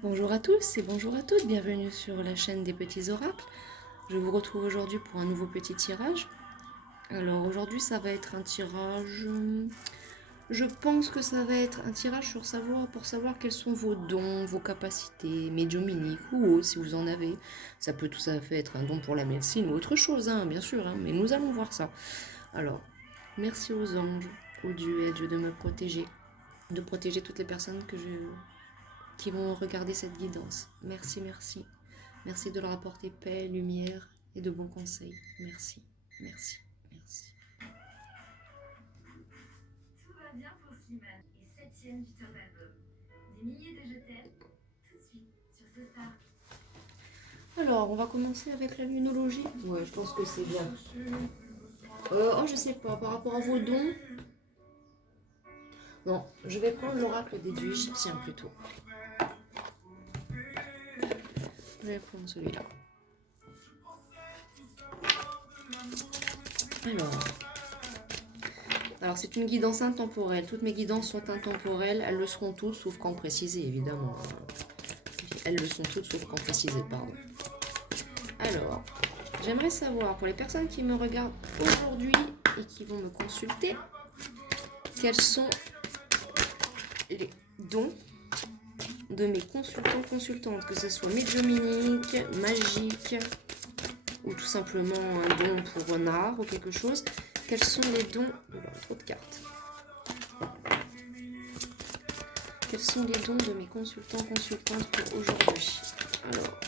Bonjour à tous et bonjour à toutes, bienvenue sur la chaîne des petits oracles. Je vous retrouve aujourd'hui pour un nouveau petit tirage. Alors aujourd'hui ça va être un tirage, je pense que ça va être un tirage pour savoir quels sont vos dons, vos capacités médiumniques ou autres si vous en avez. Ça peut tout à fait être un don pour la médecine ou autre chose, hein, bien sûr, hein, mais nous allons voir ça. Alors, merci aux anges, aux dieux et à Dieu de protéger toutes les personnes qui vont regarder cette guidance. Merci, merci. Merci de leur apporter paix, lumière et de bons conseils. Merci, merci, merci. Tout va bien pour Slimane et septième du top album. Des milliers de je t'aime, tout de suite sur ce star. Alors, on va commencer avec la lunologie. Ouais, je pense que c'est bien. Je sais pas, par rapport à vos dons. Non, je vais prendre l'oracle des dieux égyptiens plutôt. Je vais prendre celui-là. Alors c'est une guidance intemporelle. Toutes mes guidances sont intemporelles. Elles le seront toutes, sauf quand précisées, évidemment. Elles le sont toutes, sauf quand précisées, pardon. Alors, j'aimerais savoir, pour les personnes qui me regardent aujourd'hui et qui vont me consulter, quels sont les dons de mes consultantes, que ce soit médiumnique, magique, ou tout simplement un don pour un art ou quelque chose. Quels sont les dons... trop de cartes. Quels sont les dons de mes consultantes pour aujourd'hui? Alors,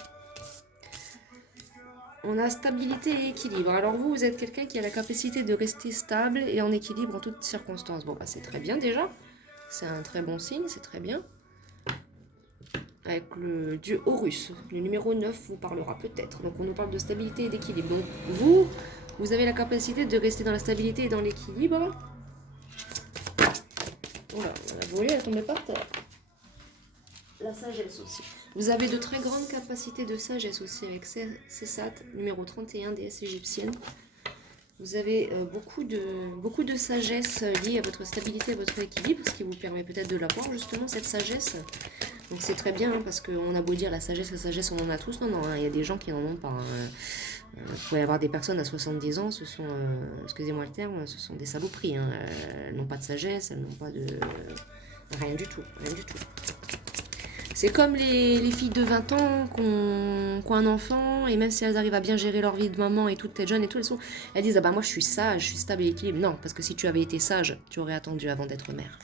on a stabilité et équilibre. Alors vous êtes quelqu'un qui a la capacité de rester stable et en équilibre en toutes circonstances. Bon, bah c'est très bien déjà. C'est un très bon signe, c'est très bien. Avec le dieu Horus, le numéro 9 vous parlera peut-être. Donc on nous parle de stabilité et d'équilibre. Donc vous avez la capacité de rester dans la stabilité et dans l'équilibre. Voilà, la volée, elle tombait par terre. La sagesse aussi. Vous avez de très grandes capacités de sagesse aussi avec Cessat, numéro 31, déesse égyptienne. Vous avez beaucoup de sagesse liée à votre stabilité, à votre équilibre, ce qui vous permet peut-être de l'avoir justement, cette sagesse. Donc c'est très bien, hein, parce qu'on a beau dire la sagesse, on en a tous. Non, non, hein, il y a des gens qui n'en ont pas. Hein. Vous pouvez avoir des personnes à 70 ans, ce sont, excusez-moi le terme, ce sont des saloperies. Hein. Elles n'ont pas de sagesse, elles n'ont pas de... Rien du tout, rien du tout. C'est comme les filles de 20 ans qui ont un enfant, et même si elles arrivent à bien gérer leur vie de maman et toutes, elles jeunes et tout, elles disent « Ah bah moi je suis sage, je suis stable et équilibre ». Non, parce que si tu avais été sage, tu aurais attendu avant d'être mère.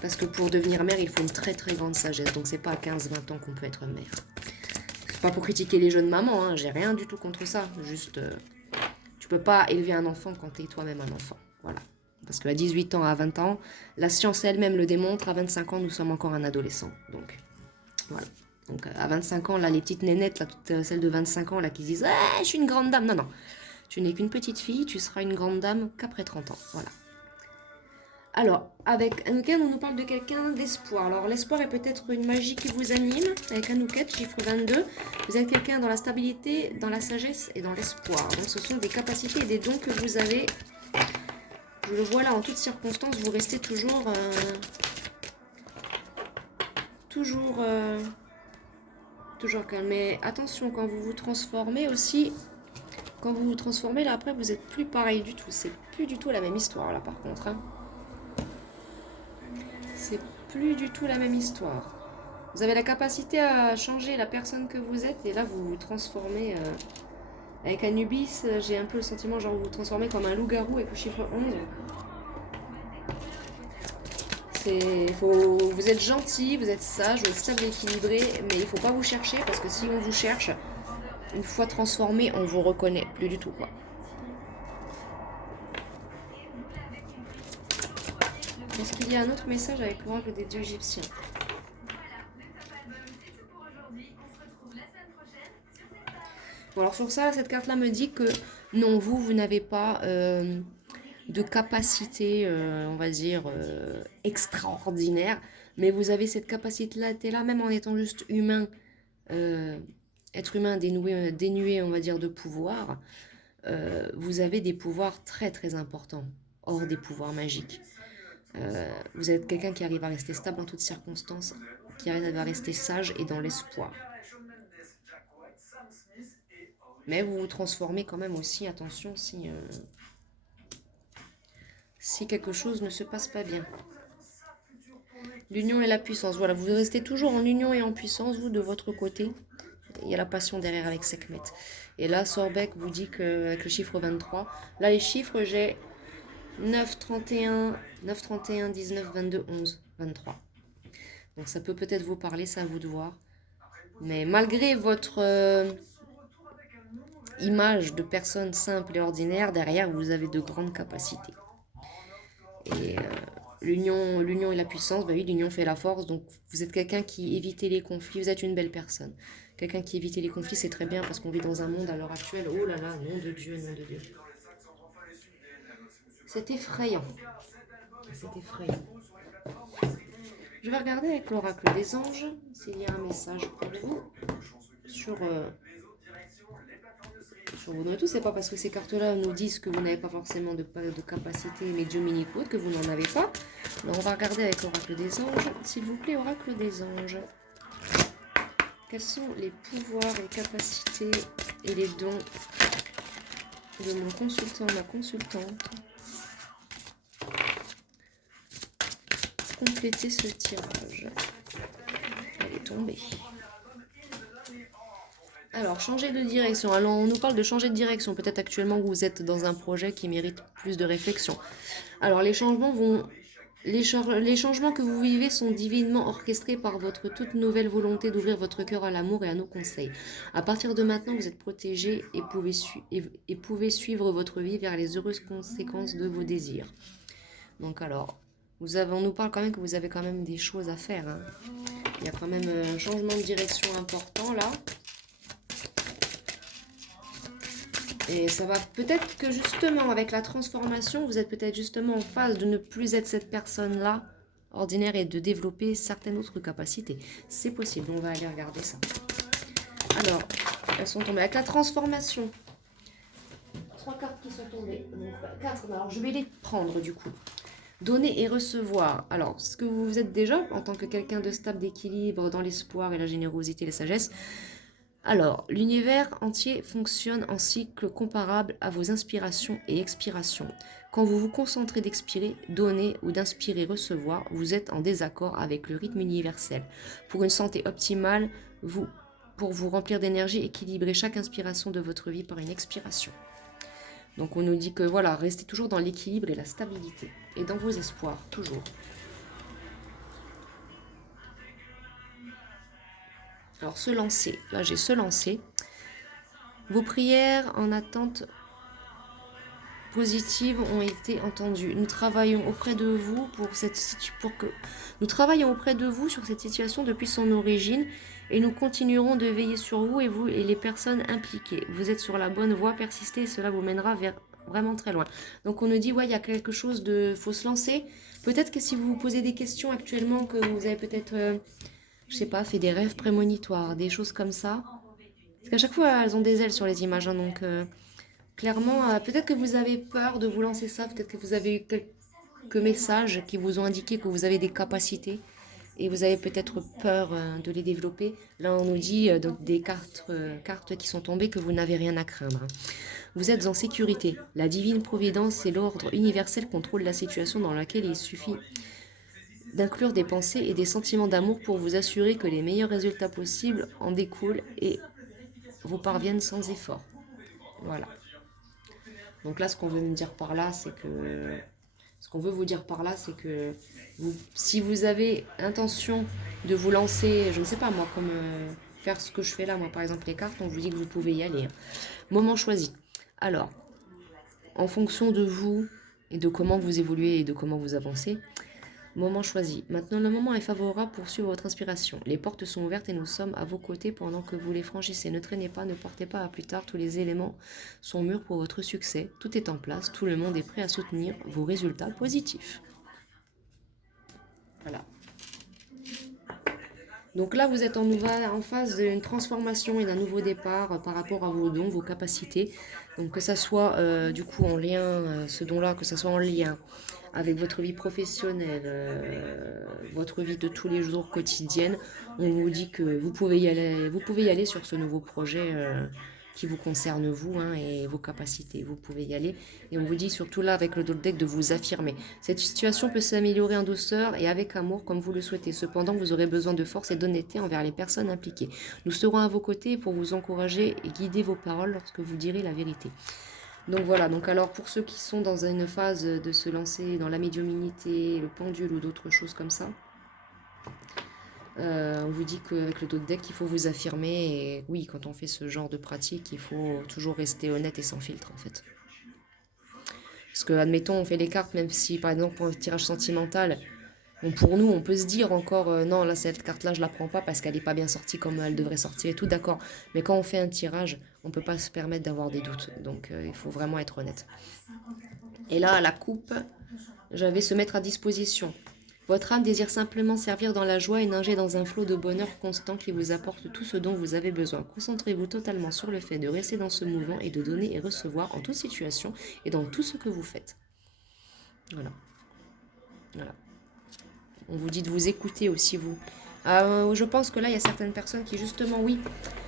Parce que pour devenir mère, il faut une très très grande sagesse. Donc c'est pas à 15-20 ans qu'on peut être mère. C'est pas pour critiquer les jeunes mamans, hein, j'ai rien du tout contre ça. Juste, tu peux pas élever un enfant quand t'es toi-même un enfant. Voilà. Parce qu'à 18 ans, à 20 ans, la science elle-même le démontre, à 25 ans, nous sommes encore un adolescent. Donc, voilà. Donc, à 25 ans, là, les petites nénettes, là, toutes celles de 25 ans, là, qui disent « je suis une grande dame ». Non, non. Tu n'es qu'une petite fille, tu seras une grande dame qu'après 30 ans. Voilà. Alors, avec Anouken, on nous parle de quelqu'un d'espoir. Alors, l'espoir est peut-être une magie qui vous anime. Avec Anouken, chiffre 22, vous êtes quelqu'un dans la stabilité, dans la sagesse et dans l'espoir. Donc, ce sont des capacités et des dons que vous avez. Je le vois là, en toutes circonstances, vous restez toujours... toujours calme. Mais attention, quand vous vous transformez aussi... Quand vous vous transformez, là, après, vous n'êtes plus pareil du tout. C'est plus du tout la même histoire, là, par contre. Hein. C'est plus du tout la même histoire. Vous avez la capacité à changer la personne que vous êtes, et là, vous vous transformez... Avec Anubis, j'ai un peu le sentiment, genre, vous vous transformez comme un loup-garou avec le chiffre 11. Vous êtes gentil, vous êtes sage, vous êtes stable et équilibré, mais il ne faut pas vous chercher, parce que si on vous cherche, une fois transformé, on vous reconnaît plus du tout, quoi. Est-ce qu'il y a un autre message avec l'oracle des dieux égyptiens? Bon, alors sur ça, cette carte-là me dit que non, vous n'avez pas de capacité, on va dire, extraordinaire, mais vous avez cette capacité-là, même en étant juste humain, être humain dénué, on va dire, de pouvoir, vous avez des pouvoirs très très importants, hors des pouvoirs magiques. Vous êtes quelqu'un qui arrive à rester stable en toutes circonstances, qui va rester sage et dans l'espoir. Mais vous vous transformez quand même aussi, attention, si quelque chose ne se passe pas bien. L'union et la puissance. Voilà, vous restez toujours en union et en puissance, vous, de votre côté. Il y a la passion derrière avec Sekhmet. Et là, Sorbeck vous dit qu'avec le chiffre 23, là, les chiffres, j'ai 9, 31, 19, 22, 11, 23. Donc ça peut-être vous parler, c'est à vous de voir. Mais malgré votre image de personne simple et ordinaire, derrière, vous avez de grandes capacités. Et l'union et la puissance, bah oui, l'union fait la force. Donc vous êtes quelqu'un qui évite les conflits, vous êtes une belle personne. Quelqu'un qui évite les conflits, c'est très bien parce qu'on vit dans un monde à l'heure actuelle, oh là là, nom de Dieu, nom de Dieu. C'est effrayant. C'est effrayant. Je vais regarder avec l'oracle des anges s'il y a un message pour vous sur vous. Et tout, c'est pas parce que ces cartes-là nous disent que vous n'avez pas forcément de capacité médiumnique ou autre, que vous n'en avez pas. Alors on va regarder avec l'oracle des anges. S'il vous plaît, oracle des anges. Quels sont les pouvoirs, les capacités et les dons de mon consultant, ma consultante? Compléter ce tirage. Elle est tombée. Alors, changer de direction. Alors, on nous parle de changer de direction. Peut-être actuellement vous êtes dans un projet qui mérite plus de réflexion. Alors, les changements que vous vivez sont divinement orchestrés par votre toute nouvelle volonté d'ouvrir votre cœur à l'amour et à nos conseils. À partir de maintenant, vous êtes protégé et pouvez suivre votre vie vers les heureuses conséquences de vos désirs. Donc alors, on nous parle quand même que vous avez quand même des choses à faire. Hein. Il y a quand même un changement de direction important là. Et ça va peut-être que justement avec la transformation, vous êtes peut-être justement en phase de ne plus être cette personne-là ordinaire et de développer certaines autres capacités. C'est possible, on va aller regarder ça. Alors, elles sont tombées avec la transformation. 3 cartes qui sont tombées. Donc, 4, alors je vais les prendre du coup. Donner et recevoir. Alors, ce que vous êtes déjà en tant que quelqu'un de stable, d'équilibre, dans l'espoir et la générosité et la sagesse. Alors, l'univers entier fonctionne en cycle comparable à vos inspirations et expirations. Quand vous vous concentrez d'expirer, donner ou d'inspirer, recevoir, vous êtes en désaccord avec le rythme universel. Pour une santé optimale, pour vous remplir d'énergie, équilibrez chaque inspiration de votre vie par une expiration. Donc on nous dit que voilà, restez toujours dans l'équilibre et la stabilité. Et dans vos espoirs, toujours. Alors, se lancer. Là, j'ai se lancer. Vos prières en attente positive ont été entendues. Nous travaillons auprès de vous nous travaillons auprès de vous sur cette situation depuis son origine et nous continuerons de veiller sur vous et les personnes impliquées. Vous êtes sur la bonne voie, persistez et cela vous mènera vers vraiment très loin. Donc on nous dit, ouais, il y a quelque chose faut se lancer. Peut-être que si vous vous posez des questions actuellement, que vous avez peut-être... je sais pas, fait des rêves prémonitoires, des choses comme ça. Parce qu'à chaque fois, elles ont des ailes sur les images. Hein, donc, clairement, peut-être que vous avez peur de vous lancer ça. Peut-être que vous avez eu quelques messages qui vous ont indiqué que vous avez des capacités. Et vous avez peut-être peur de les développer. Là, on nous dit donc des cartes qui sont tombées que vous n'avez rien à craindre. Vous êtes en sécurité. La divine providence et l'ordre universel contrôlent la situation dans laquelle il suffit d'inclure des pensées et des sentiments d'amour pour vous assurer que les meilleurs résultats possibles en découlent et vous parviennent sans effort. Voilà. Donc là, ce qu'on veut me dire par là, c'est que... Ce qu'on veut vous dire par là, c'est que si vous avez intention de vous lancer, je ne sais pas moi, comme faire ce que je fais là, moi par exemple les cartes, on vous dit que vous pouvez y aller. Hein. Moment choisi. Alors, en fonction de vous et de comment vous évoluez et de comment vous avancez, moment choisi. Maintenant, le moment est favorable pour suivre votre inspiration. Les portes sont ouvertes et nous sommes à vos côtés pendant que vous les franchissez. Ne traînez pas, ne portez pas à plus tard. Tous les éléments sont mûrs pour votre succès. Tout est en place. Tout le monde est prêt à soutenir vos résultats positifs. Voilà. Donc là, vous êtes en phase d'une transformation et d'un nouveau départ par rapport à vos dons, vos capacités. Donc que ça soit du coup en lien, ce don-là, que ça soit en lien avec votre vie professionnelle, votre vie de tous les jours quotidienne, on vous dit que vous pouvez y aller sur ce nouveau projet qui vous concerne vous hein, et vos capacités. Vous pouvez y aller. Et on vous dit surtout là avec le dos deck de vous affirmer. Cette situation peut s'améliorer en douceur et avec amour comme vous le souhaitez. Cependant, vous aurez besoin de force et d'honnêteté envers les personnes impliquées. Nous serons à vos côtés pour vous encourager et guider vos paroles lorsque vous direz la vérité. Donc voilà, donc alors pour ceux qui sont dans une phase de se lancer dans la médiumnité, le pendule ou d'autres choses comme ça, on vous dit qu'avec le dos de deck, il faut vous affirmer. Et oui, quand on fait ce genre de pratique, il faut toujours rester honnête et sans filtre en fait. Parce que, admettons, on fait les cartes, même si par exemple pour un tirage sentimental, bon, pour nous, on peut se dire encore non, là, cette carte-là, je la prends pas parce qu'elle n'est pas bien sortie comme elle devrait sortir et tout, d'accord. Mais quand on fait un tirage, on peut pas se permettre d'avoir des doutes. Donc, il faut vraiment être honnête. Et là, à la coupe, j'avais se mettre à disposition. Votre âme désire simplement servir dans la joie et nager dans un flot de bonheur constant qui vous apporte tout ce dont vous avez besoin. Concentrez-vous totalement sur le fait de rester dans ce mouvement et de donner et recevoir en toute situation et dans tout ce que vous faites. Voilà. Voilà. On vous dit de vous écouter aussi, vous. Je pense que là, il y a certaines personnes qui, justement, oui,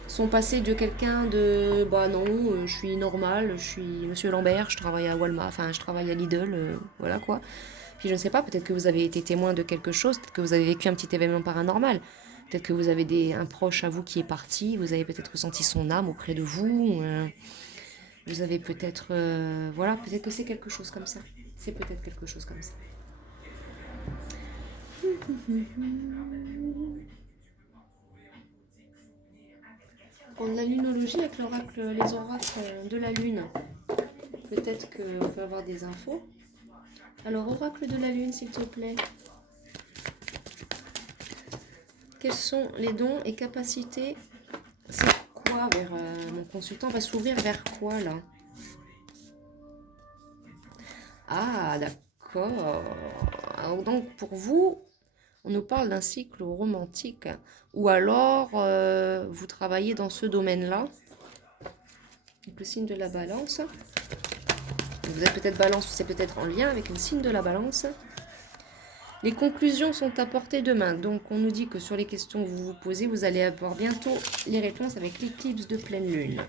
sont passées de quelqu'un de... Bah non, je suis normal, je suis Monsieur Lambert, je travaille à Walmart, enfin, je travaille à Lidl, voilà quoi. Puis je ne sais pas, peut-être que vous avez été témoin de quelque chose, peut-être que vous avez vécu un petit événement paranormal. Peut-être que vous avez un proche à vous qui est parti, vous avez peut-être ressenti son âme auprès de vous. Vous avez peut-être... voilà, peut-être que c'est quelque chose comme ça. C'est peut-être quelque chose comme ça. Prendre la lunologie avec l'oracle, les oracles de la lune. Peut-être qu'on peut avoir des infos. Alors, oracle de la lune, s'il te plaît. Quels sont les dons et capacités? C'est quoi vers mon consultant va s'ouvrir vers quoi là? Ah, d'accord. Alors donc pour vous, on nous parle d'un cycle romantique. Ou alors vous travaillez dans ce domaine-là. Donc le signe de la balance. Vous êtes peut-être balance, c'est peut-être en lien avec le signe de la balance. Les conclusions sont à portée de main. Donc on nous dit que sur les questions que vous vous posez, vous allez avoir bientôt les réponses avec l'éclipse de pleine lune.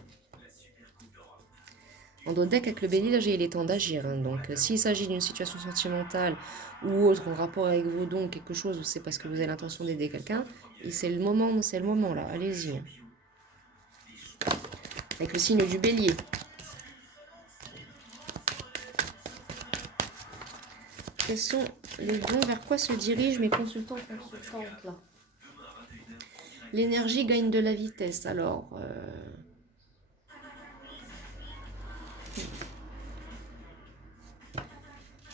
En dos deck avec le bélier, là, il est temps d'agir. Hein. Donc s'il s'agit d'une situation sentimentale ou autre en rapport avec vos dons, quelque chose où c'est parce que vous avez l'intention d'aider quelqu'un, c'est le moment là, allez-y. Avec le signe du bélier. Quels sont les dons, vers quoi se dirigent mes consultants consultantes là? L'énergie gagne de la vitesse, alors...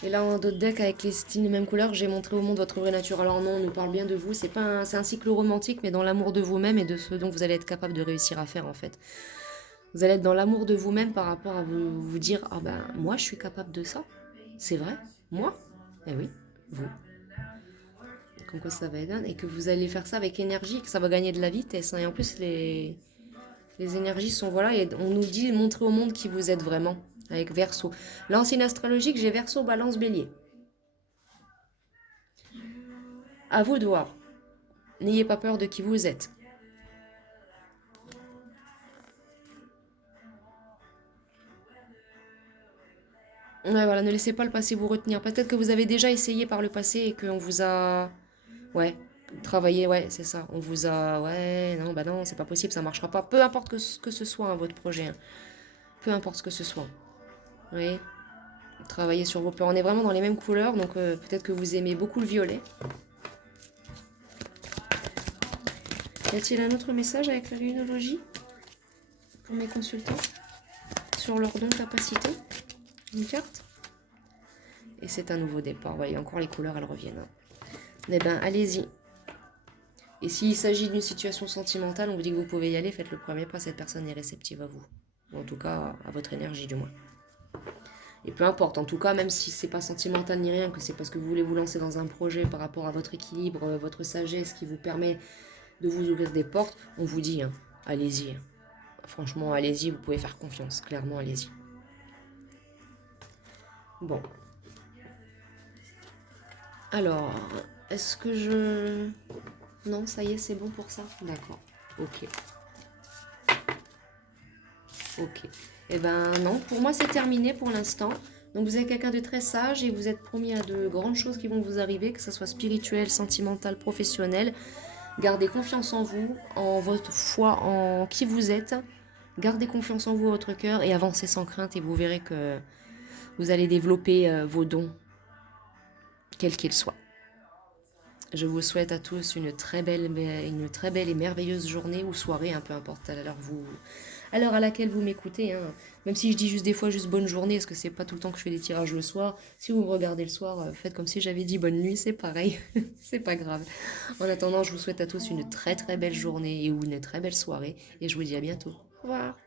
Et là, en d'autres decks, avec les styles de même couleur, j'ai montré au monde votre vraie nature. Alors non, on nous parle bien de vous. C'est un cycle romantique, mais dans l'amour de vous-même et de ce dont vous allez être capable de réussir à faire, en fait. Vous allez être dans l'amour de vous-même par rapport à vous dire, ah ben, moi, je suis capable de ça. C'est vrai, moi. Eh oui, vous. Comme quoi ça va être, et que vous allez faire ça avec énergie, que ça va gagner de la vitesse. Hein. Et en plus, les énergies sont, voilà, et on nous dit, montrer au monde qui vous êtes vraiment. Avec Verseau. Là, en signe astrologique, j'ai Verseau, Balance, Bélier. À vous de voir. N'ayez pas peur de qui vous êtes. Ouais, voilà, ne laissez pas le passé vous retenir. Peut-être que vous avez déjà essayé par le passé et qu'on vous a... Ouais, travaillé, ouais, c'est ça. On vous a... Ouais, non, bah non, c'est pas possible, ça marchera pas. Peu importe que ce soit, hein, votre projet. Hein. Peu importe ce que ce soit. Vous voyez, travaillez sur vos peurs. On est vraiment dans les mêmes couleurs, donc peut-être que vous aimez beaucoup le violet. Y a-t-il un autre message avec la lunologie pour mes consultants sur leur don capacité? Une carte? Et c'est un nouveau départ. Vous voyez, encore les couleurs, elles reviennent. Hein. Eh bien, allez-y. Et s'il s'agit d'une situation sentimentale, on vous dit que vous pouvez y aller, faites le premier pas, cette personne est réceptive à vous. Ou en tout cas, à votre énergie, du moins. Et peu importe, en tout cas, même si c'est pas sentimental ni rien, que c'est parce que vous voulez vous lancer dans un projet par rapport à votre équilibre, votre sagesse qui vous permet de vous ouvrir des portes, on vous dit, hein, allez-y. Franchement, allez-y, vous pouvez faire confiance. Clairement, allez-y. Bon. Alors, est-ce que je... Non, ça y est, c'est bon pour ça? D'accord. Ok. Ok. Eh ben non, pour moi c'est terminé pour l'instant. Donc vous êtes quelqu'un de très sage et vous êtes promis à de grandes choses qui vont vous arriver, que ce soit spirituel, sentimental, professionnel. Gardez confiance en vous, en votre foi, en qui vous êtes. Gardez confiance en vous, votre cœur et avancez sans crainte et vous verrez que vous allez développer vos dons, quels qu'ils soient. Je vous souhaite à tous une très belle et merveilleuse journée ou soirée, peu importe à l'heure à laquelle vous m'écoutez. Hein. Même si je dis juste des fois juste bonne journée, parce que c'est pas tout le temps que je fais des tirages le soir. Si vous me regardez le soir, faites comme si j'avais dit bonne nuit, c'est pareil. C'est pas grave. En attendant, je vous souhaite à tous une très très belle journée ou une très belle soirée et je vous dis à bientôt. Au revoir.